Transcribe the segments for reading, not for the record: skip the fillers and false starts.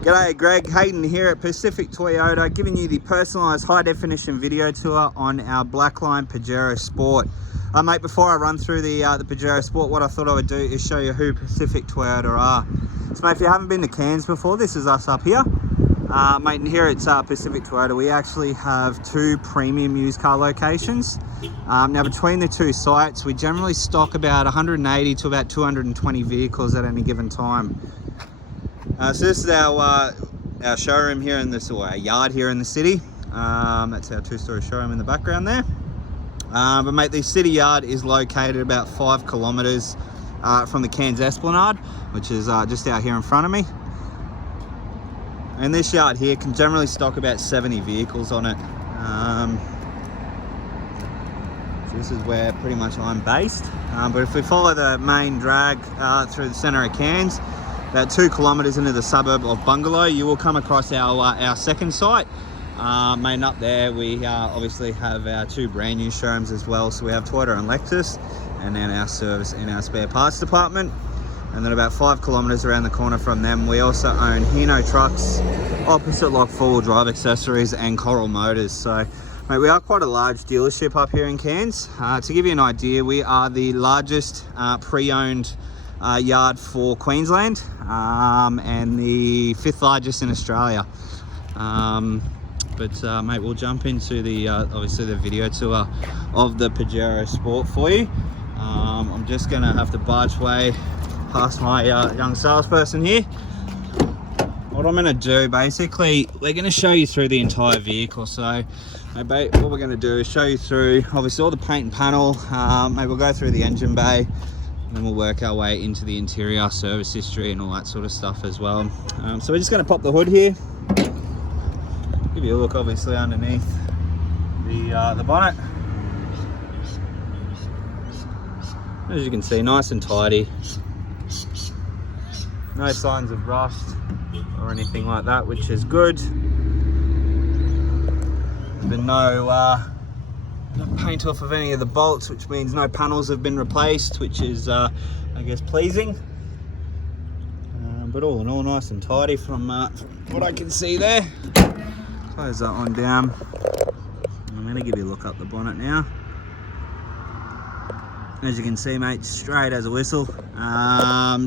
G'day, Greg Hayden here at Pacific Toyota, giving you the personalised high-definition video tour on our Blackline Pajero Sport. Mate, before I run through the Pajero Sport, what I thought I would do is show you who Pacific Toyota are. So, mate, if you haven't been to Cairns before, this is us up here. Mate, and here at Pacific Toyota, we actually have two premium used car locations. Now, between the two sites, we generally stock about 180 to about 220 vehicles at any given time. So this is our showroom here in this, or our yard here in the city. That's our two-story showroom in the background there. But mate, the city yard is located about 5 kilometres from the Cairns Esplanade, which is just out here in front of me. And this yard here can generally stock about 70 vehicles on it. So this is where pretty much I'm based. But if we follow the main drag through the centre of Cairns, about 2 kilometres into the suburb of Bungalow, you will come across our second site. Mate, up there we obviously have our two brand new showrooms as well. So we have Toyota and Lexus, and then our service and our spare parts department. And then about 5 kilometres around the corner from them, we also own Hino Trucks, Opposite Lock 4-wheel drive accessories, and Coral Motors. So mate, we are quite a large dealership up here in Cairns. To give you an idea, we are the largest pre-owned yard for Queensland, and the 5th largest in Australia. But mate, we'll jump into the obviously the video tour of the Pajero Sport for you. I'm just gonna have to barge way past my young salesperson here. What I'm gonna do, basically, we're gonna show you through the entire vehicle. So mate, what we're gonna do is show you through obviously all the paint and panel. Maybe we'll go through the engine bay, and then we'll work our way into the interior, service history, and all that sort of stuff as well. So we're just going to pop the hood here, give you a look obviously underneath the bonnet. As you can see, nice and tidy. No signs of rust or anything like that, which is good. There's been no paint off of any of the bolts, which means no panels have been replaced, which is I guess pleasing. But all in all, nice and tidy from what I can see there. Close that one down. I'm going to give you a look up the bonnet now. As you can see, mate, straight as a whistle.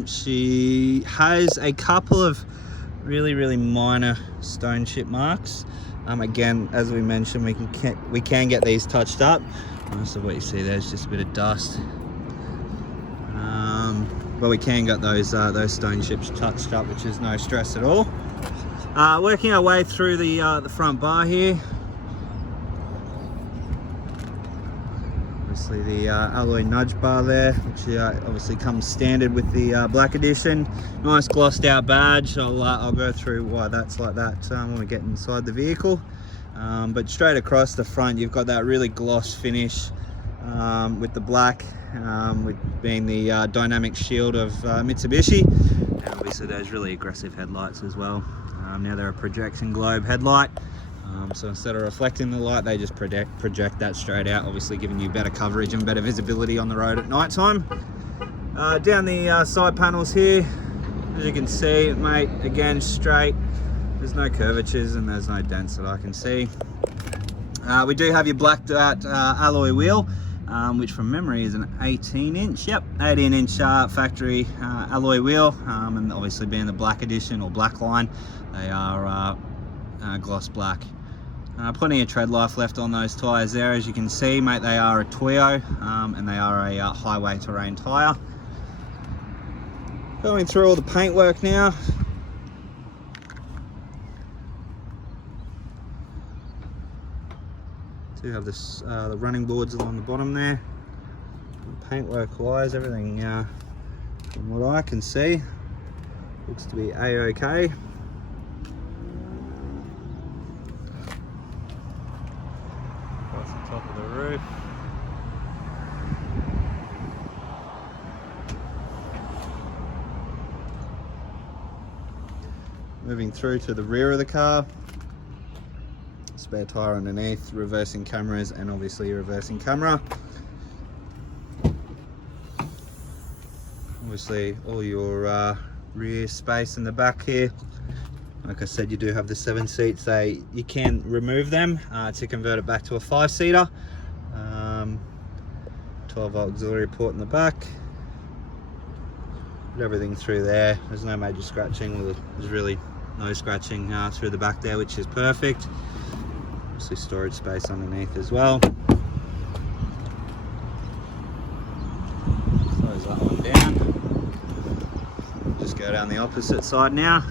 She has a couple of really minor stone chip marks. Again, as we mentioned, we can get these touched up. Most of what you see there is just a bit of dust, but we can get those stone chips touched up, which is no stress at all. Working our way through the front bar here. Obviously the alloy nudge bar there, which obviously comes standard with the black edition. Nice glossed out badge. I'll go through why that's like that when we get inside the vehicle. But straight across the front, you've got that really gloss finish with the black, with being the dynamic shield of Mitsubishi. And obviously those really aggressive headlights as well. Now they're a projection globe headlight. So instead of reflecting the light, they just project that straight out, obviously giving you better coverage and better visibility on the road at night time. Down the side panels here, as you can see, mate, again, straight. There's no curvatures and there's no dents that I can see. We do have your blacked out alloy wheel, which from memory is an 18-inch. Yep, 18-inch factory alloy wheel, and obviously being the black edition or black line, they are gloss black. Plenty of tread life left on those tyres there. As you can see, mate, they are a Toyo, and they are a highway terrain tyre. Going through all the paintwork now. Do have this the running boards along the bottom there. Paintwork wise, everything from what I can see looks to be a-okay. Top of the roof. Moving through to the rear of the car. Spare tyre underneath, reversing cameras, and obviously a reversing camera. Obviously all your rear space in the back here. Like I said, you do have the 7 seats. You can remove them to convert it back to a 5-seater. 12-volt auxiliary port in the back. Put everything through there. There's no major scratching. There's really no scratching through the back there, which is perfect. Obviously storage space underneath as well. Close that one down. Just go down the opposite side now.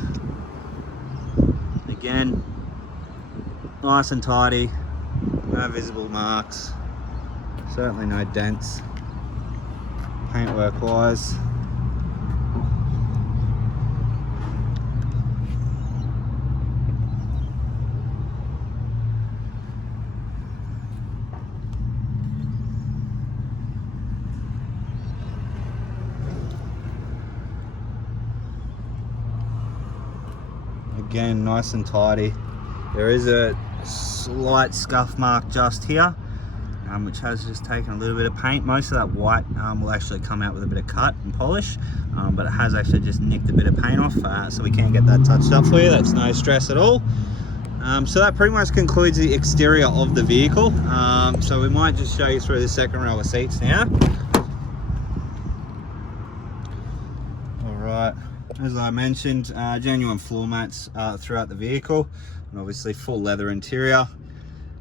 Again, nice and tidy. No visible marks. Certainly no dents. Paintwork wise. Again, nice and tidy. There is a slight scuff mark just here, which has just taken a little bit of paint. Most of that white will actually come out with a bit of cut and polish, but it has actually just nicked a bit of paint off, so we can get that touched up for you. That's no stress at all. So that pretty much concludes the exterior of the vehicle. So we might just show you through the second row of seats now. All right. As I mentioned, genuine floor mats throughout the vehicle, and obviously full leather interior.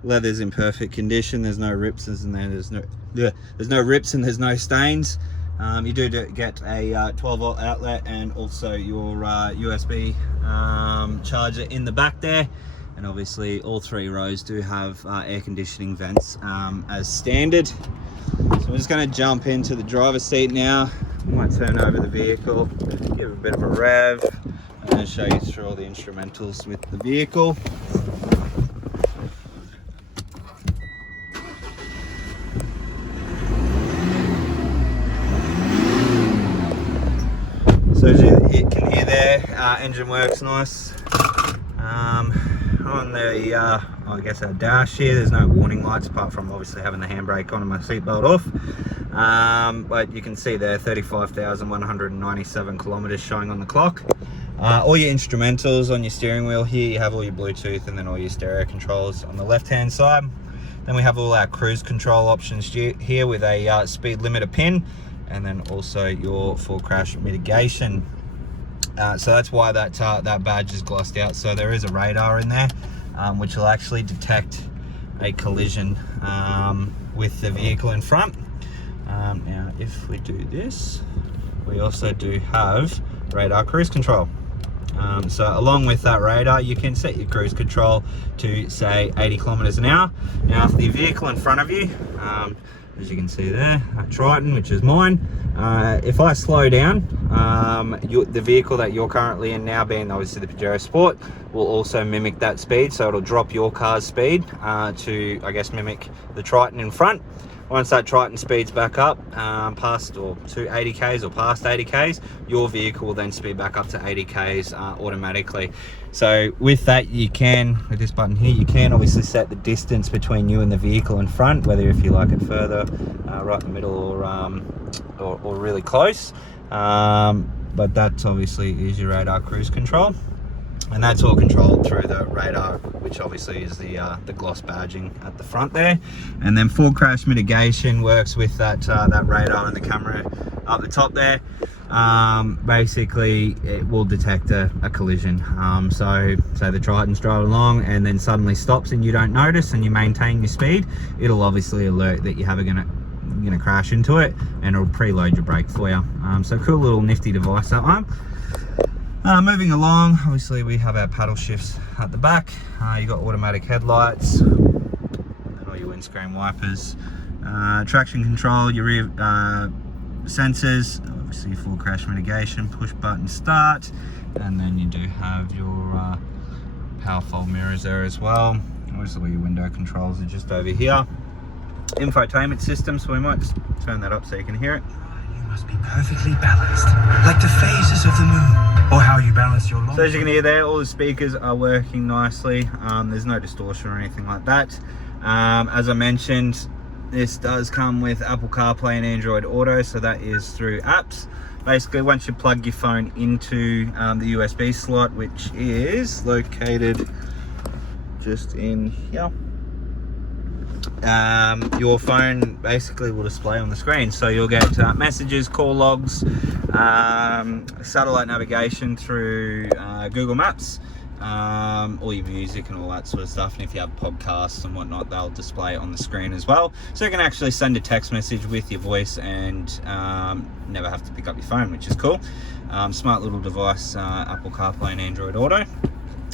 Leather's in perfect condition. There's no rips, there's no rips and there's no stains. You do get a 12-volt outlet and also your USB charger in the back there. And obviously all 3 rows do have air conditioning vents as standard. So we're just going to jump into the driver's seat now. Might turn over the vehicle, give it a bit of a rev, and then show you through all the instrumentals with the vehicle. So as you can hear there, engine works nice. On the, I guess our dash here, there's no warning lights apart from obviously having the handbrake on and my seatbelt off. But you can see there 35,197 kilometers showing on the clock. All your instrumentals on your steering wheel here, you have all your Bluetooth and then all your stereo controls on the left hand side. Then we have all our cruise control options here with a speed limiter pin, and then also your full crash mitigation. So that's why that badge is glossed out. So there is a radar in there, which will actually detect a collision with the vehicle in front. Now if we do this, we also do have radar cruise control. So along with that radar, you can set your cruise control to say 80 kilometers an hour. Now if the vehicle in front of you, as you can see there, a Triton, which is mine, if I slow down, the vehicle that you're currently in now, being obviously the Pajero Sport, will also mimic that speed. So it'll drop your car's speed to, I guess, mimic the Triton in front. Once that Triton speeds back up past or to 80 k's or past 80 k's, your vehicle will then speed back up to 80 k's automatically. So with that, you can, with this button here, you can obviously set the distance between you and the vehicle in front, whether if you like it further, right in the middle, or really close. But that's obviously is your radar cruise control. And that's all controlled through the radar, which obviously is the gloss badging at the front there. And then full crash mitigation works with that radar and the camera up the top there. Basically, it will detect a collision. So the Triton's driving along and then suddenly stops and you don't notice and you maintain your speed, it'll obviously alert that you're gonna crash into it, and it'll preload your brake for you. So cool little nifty device, that one. Moving along, obviously we have our paddle shifts at the back. You got automatic headlights, and all your windscreen wipers, traction control, your rear sensors, obviously full crash mitigation, push button start, and then you do have your power fold mirrors there as well. Obviously your window controls are just over here. Infotainment system, so we might just turn that up so you can hear it. You must be perfectly balanced, like the phases of the moon. Or how you balance your long. So as you can hear there, all the speakers are working nicely. There's no distortion or anything like that. As I mentioned, this does come with Apple Carplay and Android Auto, so that is through apps. basically once you plug your phone into the USB slot, which is located just in here, your phone basically will display on the screen. So you'll get messages, call logs, satellite navigation through Google Maps, all your music and all that sort of stuff. And if you have podcasts and whatnot, they'll display on the screen as well. So you can actually send a text message with your voice and never have to pick up your phone, which is cool. Smart little device, Apple CarPlay and Android Auto,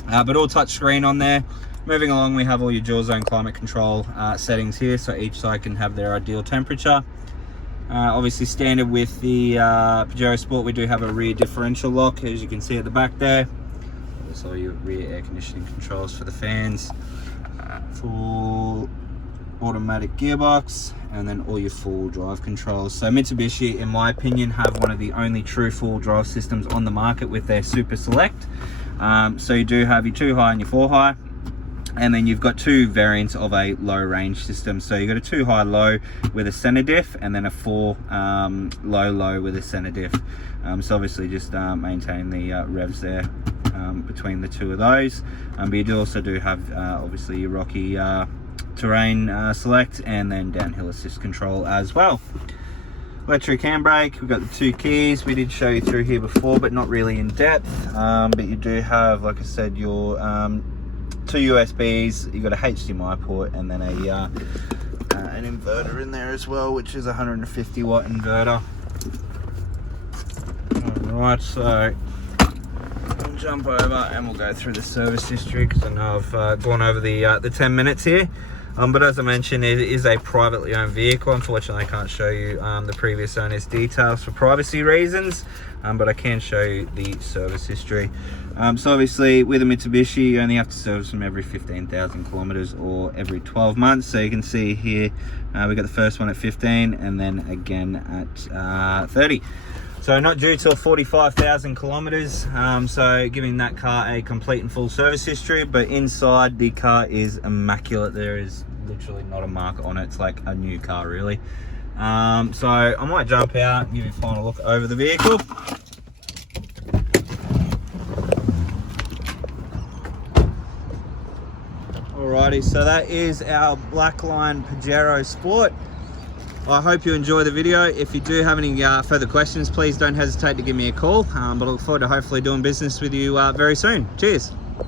but all touch screen on there. Moving along, we have all your dual zone climate control settings here, so each side can have their ideal temperature. Obviously standard with the Pajero Sport, we do have a rear differential lock, as you can see at the back there. There's all your rear air conditioning controls for the fans, full automatic gearbox, and then all your full drive controls. So Mitsubishi, in my opinion, have one of the only true full drive systems on the market with their Super Select. So you do have your 2 high and your 4 high. And then you've got 2 variants of a low range system. So you've got a 2 high low with a center diff, and then a 4 low low with a center diff. So obviously just maintain the revs there between the 2 of those. But you do also have obviously your rocky terrain select, and then downhill assist control as well. Electric handbrake, we've got the 2 keys. We did show you through here before, but not really in depth. But you do have, like I said, your 2 USBs, you've got a HDMI port, and then an inverter in there as well, which is a 150 watt inverter. Alright, so we'll jump over and we'll go through the service history, because I know I've gone over the 10 minutes here. But as I mentioned, it is a privately owned vehicle. Unfortunately, I can't show you the previous owner's details for privacy reasons, but I can show you the service history. So obviously, with a Mitsubishi, you only have to service them every 15,000 kilometers or every 12 months. So you can see here, we got the first one at 15, and then again at 30. So not due till 45,000 kilometers. So giving that car a complete and full service history. But inside, the car is immaculate. There is literally not a mark on it. It's like a new car, really. So I might jump out and give you a final look over the vehicle. Alrighty, so that is our Blackline Pajero Sport. I hope you enjoy the video. If you do have any further questions, please don't hesitate to give me a call. But I look forward to hopefully doing business with you very soon. Cheers.